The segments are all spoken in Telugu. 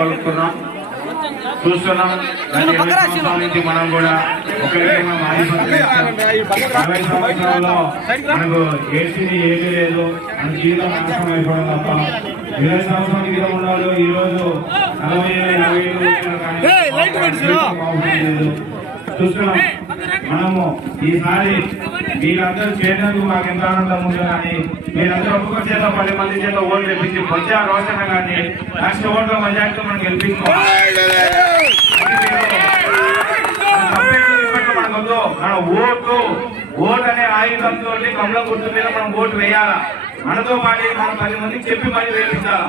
పలుకుతున్నాం చూస్తున్నాం. మనం కూడా ఒకరికి మనం ఆధిపత్యం 20 సంవత్సరాల్లో మనకు ఏసీని ఏమీ లేదు, మన జీవితం నాశనం అయిపోవడం తప్ప 20 సంవత్సరాల క్రితం ఉన్నాడు ఈ రోజు 40-50 చూస్తున్నాం. మనము ఈసారి మీరందరూ చేరినందుకు మాకు ఎంత ఆనందం ఉంది. కానీ మీరందరూ ఒక్కొక్క చేత 10 మంది చేత ఓట్లు గెలిపించి బొజ్జా రోషణ గారిని 1,00,000 ఓట్ల మెజార్టీతో మనం గెలిపించుకోవాలి. మన ఓటు అనే ఆయుధంతో కమలం గుర్తు మీద మనం ఓటు వేయాలా. మనతో పాటు మనం 10 మందికి చెప్పి మళ్ళీ వేయించాలా.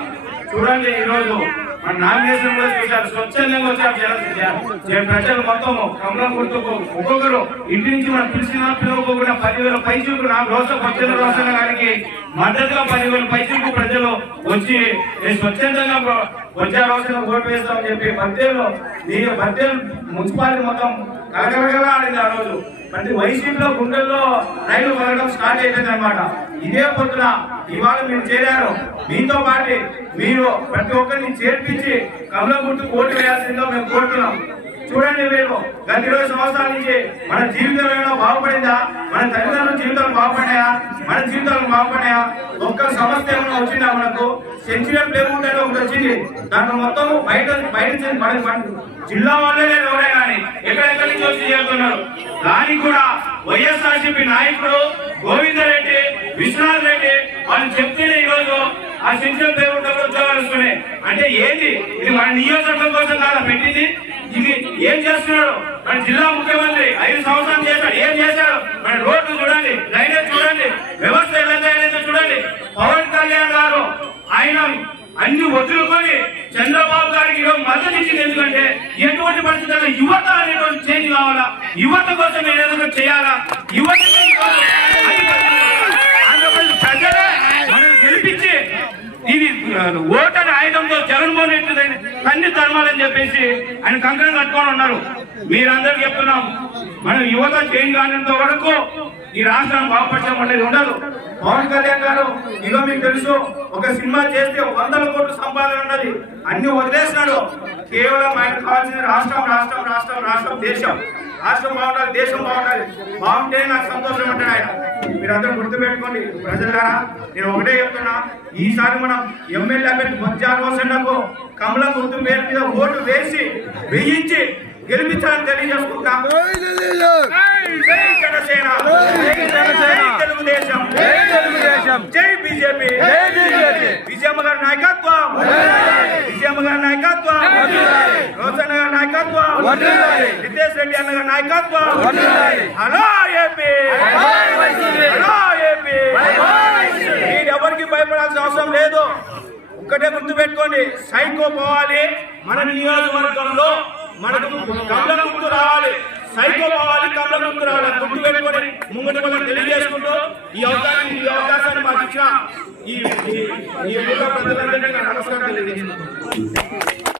చూడండి, ఈ రోజు మన నామినేషన్ కూడా చూశారు, స్వచ్ఛందంగా వచ్చారు ప్రజలు మొత్తము కమలం గుర్తుకు. ఒక్కొక్కరు ఇంటి నుంచి మనం పిలిచినా పిలవకుండా 10,000 పైచుకు నా బొజ్జల రోషణ గారికి మద్దతుగా 10,000 పైచుకు ప్రజలు వచ్చి స్వచ్ఛందంగా బొజ్జా రోషణ ఓటు వేస్తామని చెప్పి 10 మున్సిపాలిటీ మొత్తం కలకలగా ఆడింది ఆ రోజు. ప్రతి వైసీపీలో గుండెల్లో రైలు పడడం స్టార్ట్ అయిపోయింది అనమాట. ఇదే పొద్దున ఇవాళ మీరు చేరారు, మీతో పాటు మీరు ప్రతి ఒక్కరిని చేర్పించి కమలం గుర్తుకు ఓటు వేయాల్సిందో మేము కోరుతున్నాం. చూడండి, మీరు గత 20 సంవత్సరాల నుంచి మన జీవితం ఏమైనా బాగుపడిందా? మన తల్లిదండ్రుల జీవితాలు బాగుపడ్డాయా? మన జీవితాలు బాగుపడ్డాయా? ఒక్క సమస్య ఏమైనా వచ్చిందా? మనకు సెంచురియల్ ప్లేగుంటే ఒకటి వచ్చింది, దాంట్లో మొత్తం బయట జిల్లా వాళ్ళే లేదు ఎవరే కానీ ఎక్కడెక్కడి నుంచి వచ్చి చేరుతున్నారు. దానికి కూడా వైఎస్ఆర్సీపీ నాయకుడు గోవిందరెడ్డి, విశ్వనాథ్ రెడ్డి వాళ్ళు చెప్తేనే ఈరోజు ఆ సెంచురియల్ ప్లేగుంటే ఉద్యోగాలు వస్తున్నాయి. అంటే ఏంటి ఇది? మన నియోజకవర్గం కోసం కాదా పెట్టింది? ఇది ఏం చేస్తున్నాడు మన జిల్లా ముఖ్యమంత్రి? 5 సంవత్సరాలు చేశాడు, ఏం చేశాడు? మన రోడ్లు చూడండి, డ్రైనేజ్ చూడండి, వ్యవస్థ ఎలా తయారైందో చూడండి. పవన్ కళ్యాణ్ గారు ఆయన అన్ని వదులుకొని చంద్రబాబు గారికి ఈరోజు మద్దతు ఇచ్చింది. ఎందుకంటే ఎటువంటి పరిస్థితుల్లో యువత అనేటువంటి చేంజ్ కావాలా, యువత కోసం నేను ఏదైనా చేయాలా, యువత ఆంధ్రప్రదేశ్ ప్రజలే మనం గెలిపించి ఇది ఓటర్ ఆయుధంతో జగన్మోహన్ రెడ్డి అన్ని తరమాలని చెప్పేసి ఆయన కంకణం కట్టుకొని ఉన్నారు. మీరందరూ చెప్తున్నాం, మనం యువత చేంజ్ కానంత వరకు ఈ రాష్ట్రం బాగుపడడం అనేది ఉండదు. పవన్ కళ్యాణ్ గారు ఇదో మీకు తెలుసు, ఒక సినిమా చేస్తే 100 కోట్ల సంపాదన ఉన్నది, అన్ని వదిలేసినాడు. కేవలం ఆయన కావాల్సిన రాష్ట్రం రాష్ట్రం రాష్ట్రం రాష్ట్రం దేశం. రాష్ట్రం బాగుండాలి, దేశం బాగుండాలి, బాగుంటే నాకు సంతోషం అంటాడు ఆయన. మీరందరూ గుర్తుపెట్టుకోండి ప్రజలారా, నేను ఒకటే చెప్తున్నా, ఈసారి మనం ఎమ్మెల్యే అభ్యర్థి బొజ్జా రోషణకు కమలం గుర్తు పేరు మీద ఓటు వేయించి గెలిపించాలని తెలియజేసుకుంటాం. జనసేన, తెలుగుదేశం, జై బీజేపీ, విజయమ్మ గారి నాయకత్వం, విజయమ్మ గారి నాయకత్వం, రోషణ గారి నాయకత్వం, రితేష్ రెడ్డి అన్న గారి నాయకత్వం. Hello AP, hello AP. మీరు ఎవరికి భయపడాల్సిన అవసరం లేదు. ఒక్కటే గుర్తు పెట్టుకోండి, సైకో పోవాలి. మన నియోజకవర్గంలో మనకు కమలం గుర్తు రావాలి, సైకో పోవాలి, కమలం గుర్తు రావాలి. గుర్తు పెట్టుకొని ముంగటి మనం తెలియజేసుకుంటూ ఈ అవకాశాన్ని మాకు ఇచ్చిన ఈ ప్రజలందరికీ నమస్కారం తెలియజేస్తున్నాను.